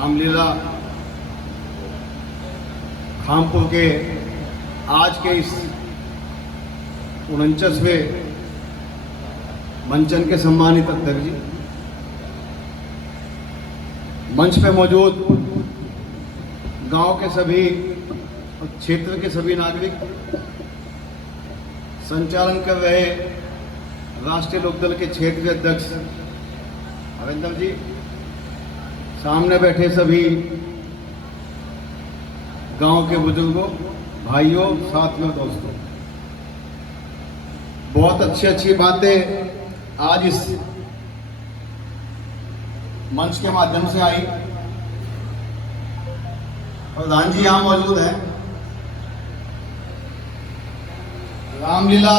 रामलीला खामपुर के आज के इस 49वें मंचन के सम्मानित अध्यक्ष जी, मंच पे मौजूद गांव के सभी और क्षेत्र के सभी नागरिक, संचालन कर रहे राष्ट्रीय लोकदल के क्षेत्रीय अध्यक्ष हरेंद्र जी, सामने बैठे सभी गांव के बुजुर्गों, भाइयों, साथियों, दोस्तों, बहुत अच्छी अच्छी बातें आज इस मंच के माध्यम से आई। प्रधान जी यहाँ मौजूद हैं। रामलीला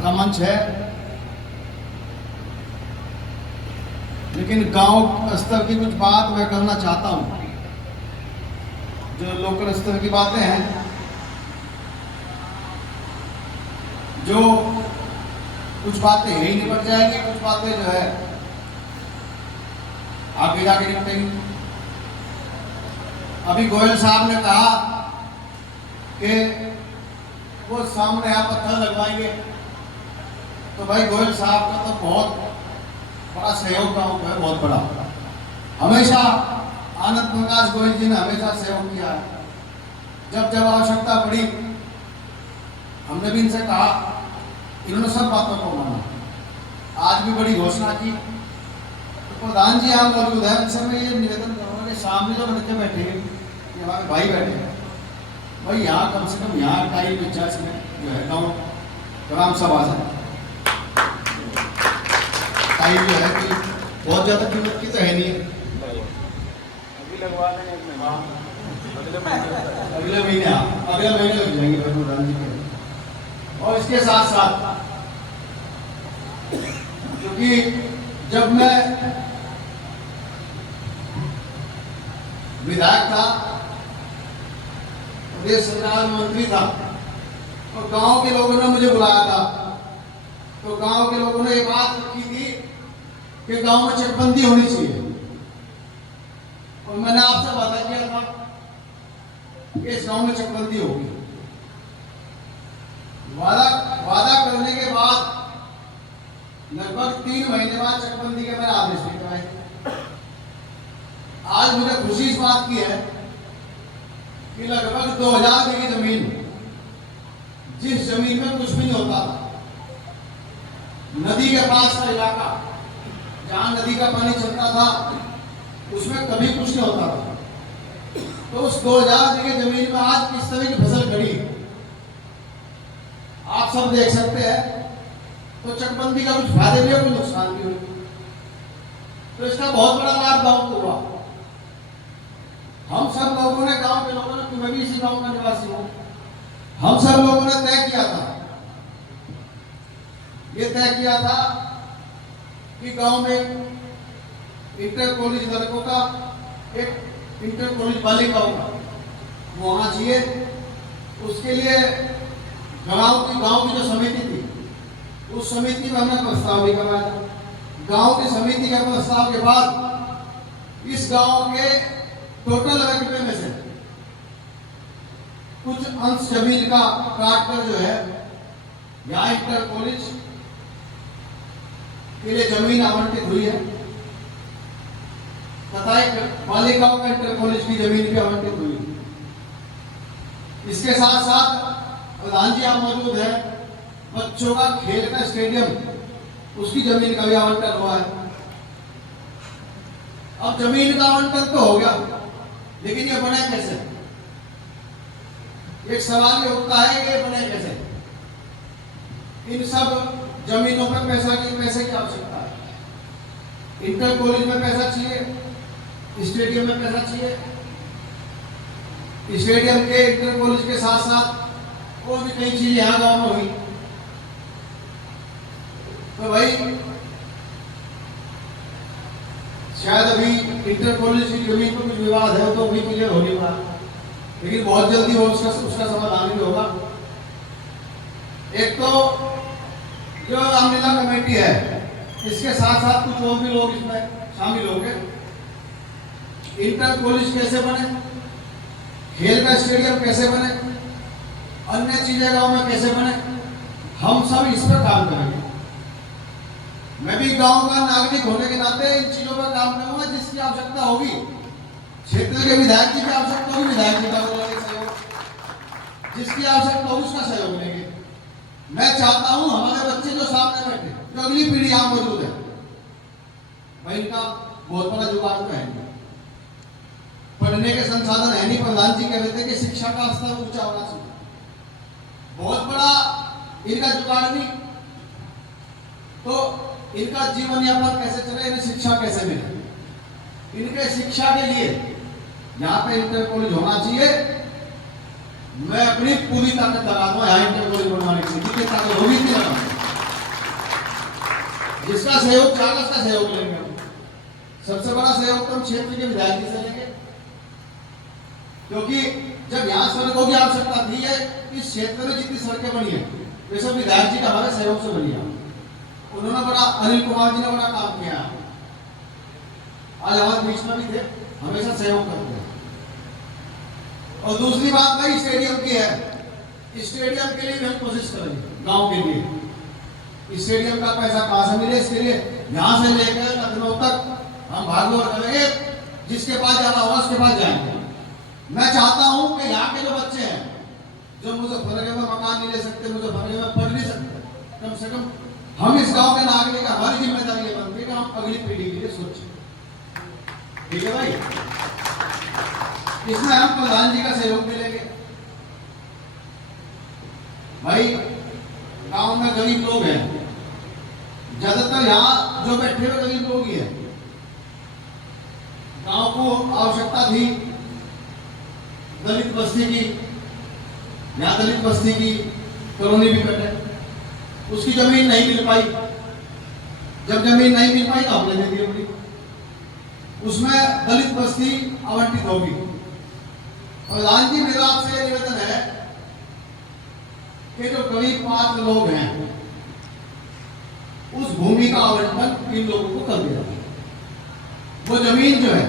का मंच है, लेकिन गांव स्तर की कुछ बात मैं करना चाहता हूं। जो लोकल स्तर की बातें हैं, जो कुछ बातें यही निपट जाएंगी, कुछ बातें जो है आगे जाके निपटेंगी। अभी गोयल साहब ने कहा कि वो सामने यहाँ पत्थर लगवाएंगे, तो भाई गोयल साहब का तो बहुत बड़ा सहयोग गांव का है, बहुत बड़ा। हमेशा आनंद प्रकाश गोयल जी ने हमेशा सहयोग किया है। जब जब आवश्यकता पड़ी, हमने भी इनसे कहा, इन्होंने सब बातों को माना। आज भी बड़ी घोषणा की। तो प्रधान जी यहाँ मौजूद है, उनसे मैं ये निवेदन करूँगा कि सामने जो लड़के बैठे हैं, ये हमारे भाई बैठे हैं, भाई यहाँ कम से कम यहाँ टाइम में चर्च में जो है गाँव ग्राम सभा से टाइम जो है कि बहुत ज़्यादा कीमत की तो है नहीं है। अभी लगवा देंगे अगले महीने लग जाएंगे प्रधान जी के। और इसके साथ साथ क्योंकि जब मैं विधायक था, प्रदेश सरकार में मंत्री था, और गांव के लोगों ने मुझे बुलाया था, तो गांव के लोगों ने ये बात रखी थी कि गांव में चकबंदी होनी चाहिए। और मैंने आपसे वादा किया था कि इस गांव में चकबंदी होगी। वादा करने के बाद लगभग 3 महीने बाद चकबंदी के मैंने आदेश निकाले। आज मुझे खुशी इस बात की है कि लगभग 2000 बीघे जमीन, जिस जमीन में कुछ भी नहीं होता था, नदी के पास का इलाका जहां नदी का पानी चलता था, उसमें कभी कुछ नहीं होता था, तो उस 2000 बीघे जमीन में आज किस तरह की फसल खड़ी आप सब देख सकते हैं। तो चकबंदी का कुछ फायदे भी हो, कुछ नुकसान भी हो, तो इसका बहुत बड़ा लाभ गांव को हुआ। हम सब लोगों ने, गांव के लोगों ने, मैं भी इसी गांव का निवासी हूं, हम सब लोगों ने तय किया था, ये तय किया था कि गांव में इंटर कॉलेज लड़कों का, एक इंटर कॉलेज बालिकाओं का वो होना चाहिए। उसके लिए गांव की जो समिति थी, उस समिति में हमने प्रस्ताव भी करवाया था। गांव की समिति के प्रस्ताव के बाद इस गांव के टोटल रकबे में से कुछ अंश जमीन का काट कर जो है यहाँ इंटर कॉलेज के लिए जमीन आवंटित हुई है, तथा एक बालिकाओं का इंटर कॉलेज की जमीन भी आवंटित हुई है। इसके साथ साथ प्रधान जी आप मौजूद है, बच्चों का खेल का स्टेडियम, उसकी जमीन का भी आवंटन हुआ है। अब जमीन का आवंटन तो हो गया, लेकिन ये बने कैसे? एक सवाल ये उठता है कि ये बने कैसे? इन सब जमीनों पर पैसे की आवश्यकता है। इंटर कॉलेज में पैसा चाहिए, स्टेडियम में पैसा चाहिए, स्टेडियम के इंटर कॉलेज के साथ साथ और भी कई चीजें यहाँ गांव में हुई। तो भाई शायद अभी इंटर कॉलेज की जमीन पर कुछ विवाद है, तो अभी क्लियर हो नहीं रहा, लेकिन बहुत जल्दी वो उसका समाधान भी होगा। एक तो जो रामलीला कमेटी है, इसके साथ साथ कुछ और भी लोग इसमें शामिल होंगे। इंटर कॉलेज कैसे बने, खेल का स्टेडियम कैसे बने, अन्य चीजें गांव में कैसे बने, हम सब इस पर काम करेंगे। मैं भी गांव का नागरिक होने के नाते इन चीजों पर काम करूंगा। जिसकी आवश्यकता होगी, क्षेत्र के विधायक जी की आवश्यकता होगी, विधायक जी का बोलेंगे सहयोग, जिसकी आवश्यकता होगी उसका सहयोग लेंगे। मैं चाहता हूं हमारे बच्चे जो सामने बैठे, जो अगली पीढ़ी यहां मौजूद है, भाई इनका बहुत बड़ा जुगाड़ तो है नहीं, पढ़ने के संसाधन है नहीं। प्रधान जी कह रहे थे कि शिक्षा का स्तर ऊंचा होना चाहिए, बहुत बड़ा इनका जुगाड़ नहीं, तो इनका जीवन यापन कैसे चले, इन्हें शिक्षा कैसे मिले। इनके शिक्षा के लिए यहाँ पे इंटर कॉलेज होना चाहिए। मैं अपनी पूरी ताकत लगा दूंगा यहाँ इंटर कॉलेज बनवाने की, जितनी ताकत होगी इतनी लगाऊंगा। जिसका सहयोग चाहेगा उसका सहयोग लेंगे। सबसे बड़ा सहयोग तो हम क्षेत्र के विधायक जी से लेंगे, क्योंकि जब यहाँ सड़कों की आवश्यकता थी है, इस क्षेत्र में जितनी सड़कें बनी है वे सब विधायक जी का हमारे सहयोग से बनी है। उन्होंने बड़ा, अनिल कुमार जी ने बड़ा काम किया, आज हमारे बीच में भी थे, हमेशा सहयोग करते हैं। और दूसरी बात भाई स्टेडियम की है, स्टेडियम के लिए हम कोशिश करेंगे गांव के लिए। स्टेडियम का पैसा कहां से मिले, इसके लिए यहां से लेकर लखनऊ तक हम भागदौड़ करेंगे, जिसके पास जाना होगा उसके पास जाएंगे। मैं चाहता हूं कि यहाँ के जो बच्चे हैं, जो मुजफ्फरनगर में मकान नहीं ले सकते, मुजफ्फरनगर में पढ़ नहीं सकते, कम से कम हम इस गांव के नागरिक, हमारी जिम्मेदारी ये बनती है कि हम अगली पीढ़ी के लिए सोचें। ठीक है भाई, इसमें हम प्रधान जी का सहयोग भी लेंगे। भाई गांव में गरीब लोग हैं, ज्यादातर यहाँ जो बैठे हुए गरीब लोग ही हैं। गांव को आवश्यकता थी दलित बस्ती की, यहाँ दलित बस्ती की कॉलोनी भी कटे, उसकी जमीन नहीं मिल पाई। जब जमीन नहीं मिल पाई तो हमने दे दी अपनी, उसमें दलित बस्ती आवंटित होगी। प्रधान जी मेरा आपसे निवेदन है कि जो गरीब पात्र लोग हैं, उस भूमि का आवंटन इन लोगों को कर दिया। वो जमीन जो है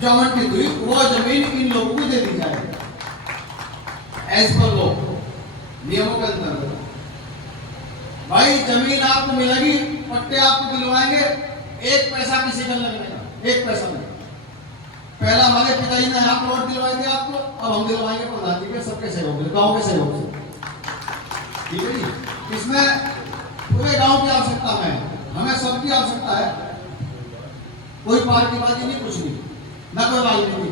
जो आवंटित हुई, वो जमीन इन लोगों को दे दी जाए एज पर लो नियमों के अंतर्गत। भाई जमीन आपको मिलेगी, पट्टे आपको दिलवाएंगे, एक पैसा किसी का लगने का, एक पैसा नहीं। पहला हमारे पिताजी ने यहाँ प्लॉट दिलवाए थे आपको, अब हम दिलवाएंगे प्रधान जी के सबके सहयोग से, गाँव के सहयोग से। ठीक है जी, इसमें पूरे गांव की आवश्यकता में, हमें सबकी आवश्यकता है। कोई पार्टीबाजी नहीं, कुछ नहीं, न कोई राजनीति,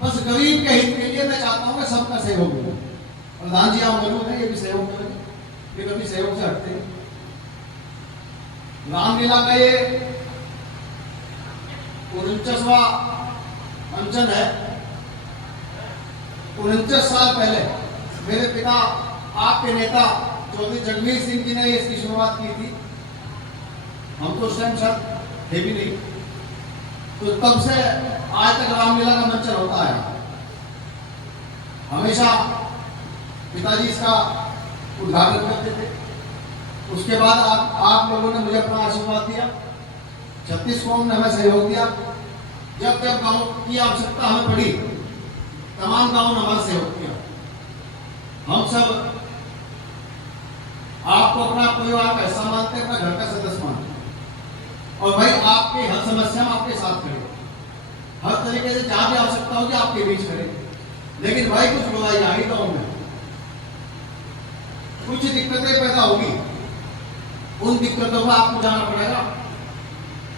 बस गरीब के हित के लिए मैं चाहता हूँ कि सबका सहयोग मिले। प्रधान जी आप मौजूद हैं, ये भी सहयोग करें, ये कभी सहयोग से हटते हैं। रामलीला का ये 49वां मंचन है। 49 साल पहले मेरे पिता, आपके नेता चौधरी जगमीत सिंह जी ने इसकी शुरुआत की थी। हम तो उस टाइम शायद थे भी नहीं, तो तब से आज तक रामलीला का मंचन होता है। हमेशा पिताजी इसका उद्घाटन करते थे। उसके बाद आप लोगों ने मुझे अपना आशीर्वाद दिया, 36 कौम ने हमें सहयोग दिया। जब जब गांव की आवश्यकता हमें पड़ी, तमाम गांवों ने हमारा सहयोग किया। हम सब आपको अपना परिवार का हिस्सा मानते हैं, अपना घर का सदस्य मानते हैं, और भाई आपकी हर समस्या में आपके साथ खड़े, हर तरीके से जहां भी आवश्यकता होगी आपके बीच खड़े। लेकिन भाई कुछ बुराई आई गांव में, कुछ दिक्कतें पैदा होगी, उन दिक्कतों का आपको जाना पड़ेगा।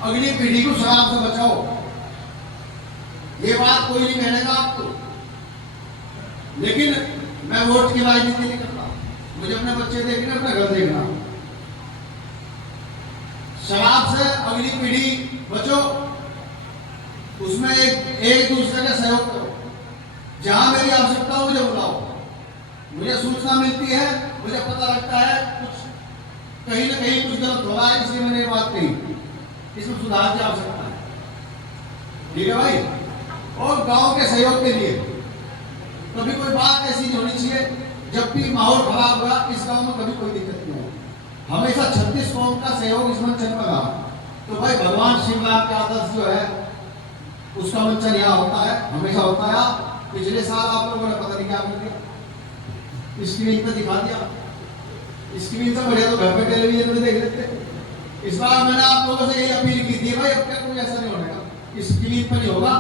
अगली पीढ़ी को शराब से बचाओ, ये बात कोई नहीं कहेगा आपको। लेकिन मैं वोट की राजनीति नहीं करता, मुझे अपने बच्चे देखना, अपना घर देखना। शराब से अगली पीढ़ी बचो, उसमें एक दूसरे का सहयोग करो। जहां मेरी आवश्यकता हो मुझे बुलाओ, मुझे सूचना मिलती है, मुझे पता लगता है कुछ कहीं ना कहीं कुछ गलत हो रहा है, इसलिए मैंने ये बात कही, इसमें सुधार की आवश्यकता है। ठीक है भाई, और गांव के सहयोग के लिए कभी कोई बात ऐसी नहीं होनी चाहिए जब भी माहौल खराब हुआ इस गांव में कभी कोई दिक्कत नहीं हो। हमेशा 36 कौम का सहयोग इस मंचन पर रहा। तो भाई भगवान शिव राम के आदर्श जो है उसका मंचन यहाँ होता है, हमेशा होता है। पिछले साल आप लोगों ने पता नहीं क्या कर दिया, स्क्रीन पे दिखा दिया, स्क्रीन से बढ़िया तो घर पे टेलीविजन में देख लेते। इस बार मैंने आप लोगों से यही अपील की थी, भाई अब तक कोई ऐसा नहीं होगा, स्क्रीन पर नहीं होगा,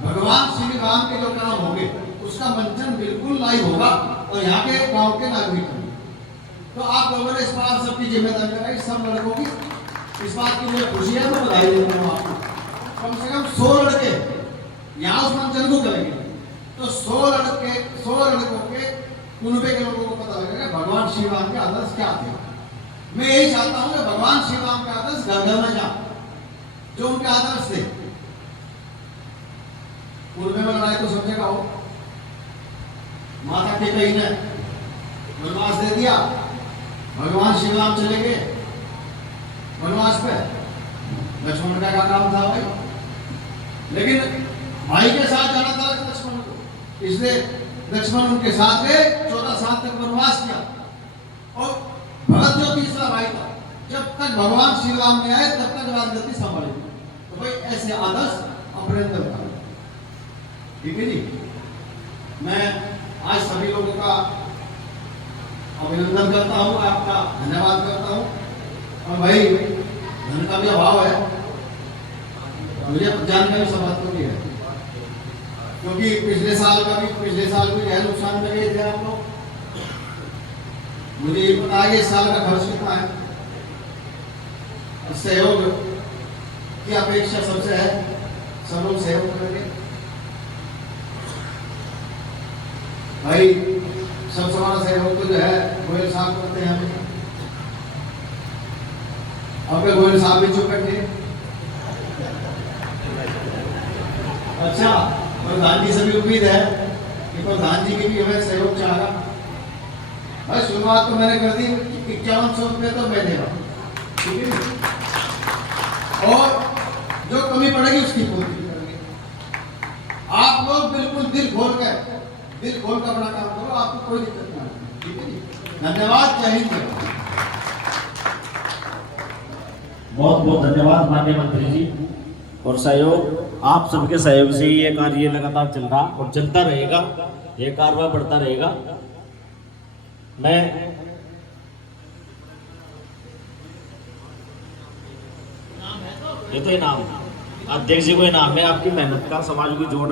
भगवान श्री राम के जो काम होंगे उसका मंचन बिल्कुल लाइव होगा और यहाँ के गांव के नागरिक। तो आप लोगों ने इस बार सबकी जिम्मेदारी लगाई, सब लड़कों की। इस बात की मुझे खुशी है, मैं बधाई देता हूँ आपको। कम से कम 100 लड़के यहाँ उस मंचन को करेंगे, तो 100 लड़कों के कुनबे के लोगों को पता लगेगा भगवान श्री राम के आदर्श क्या थे। मैं यही चाहता हूँ कि भगवान श्री राम के आदर्श घर घर में जाए, जो उनके आदर्श थे। कुनबे में लड़ाई तो सब जगह हो, माता के कहीं ने वनवास दे दिया, भगवान श्री राम चले गए वनवास पे, लक्ष्मण का काम था भाई, लेकिन भाई के साथ जाना था लक्ष्मण को, इसलिए लक्ष्मण उनके साथ गए, 14 साल तक वनवास किया। और भरत जो तीसरा भाई था, जब तक भगवान श्री राम ने आए तब तक राजनीति संभाली। तो भाई ऐसे आदर्श अपने अंदर था, ठीक है जी। मैं आज सभी लोगों का अभिनंदन करता हूँ, आपका धन्यवाद करता हूँ। और भाई धन का भी अभाव है, मुझे जानकारी सब बातों की है, क्योंकि पिछले साल भी गहरे नुकसान में गए थे आप लोग। मुझे ये पता है इस साल का खर्च कितना है। सहयोग की अपेक्षा सबसे है, सब लोग सहयोग करेंगे भाई। सबसे बड़ा सहयोग तो जो है गोयल साहब करते हैं हमें। अब गोयल साहब भी चुप बैठे। अच्छा, प्रधान जी से भी उम्मीद है कि प्रधान जी की भी हमें सहयोग चाहेगा। भाई शुरुआत तो मैंने कर दी, 5100 रुपये तो मैं देगा, ठीक है। और जो कमी पड़ेगी उसकी पूर्ति करेंगे। आप लोग बिल्कुल दिल खोल कर अपना काम करो, आपको कोई दिक्कत नहीं, ठीक है जी। धन्यवाद, जय हिंद। बहुत बहुत धन्यवाद माननीय मंत्री जी। और सहयोग, आप सबके सहयोग से ही ये कार्य लगातार चल रहा और चलता रहेगा, ये कार्य बढ़ता रहेगा। मैं ये तो इनाम अध्यक्ष जी को इनाम है आपकी मेहनत का, समाज को जोड़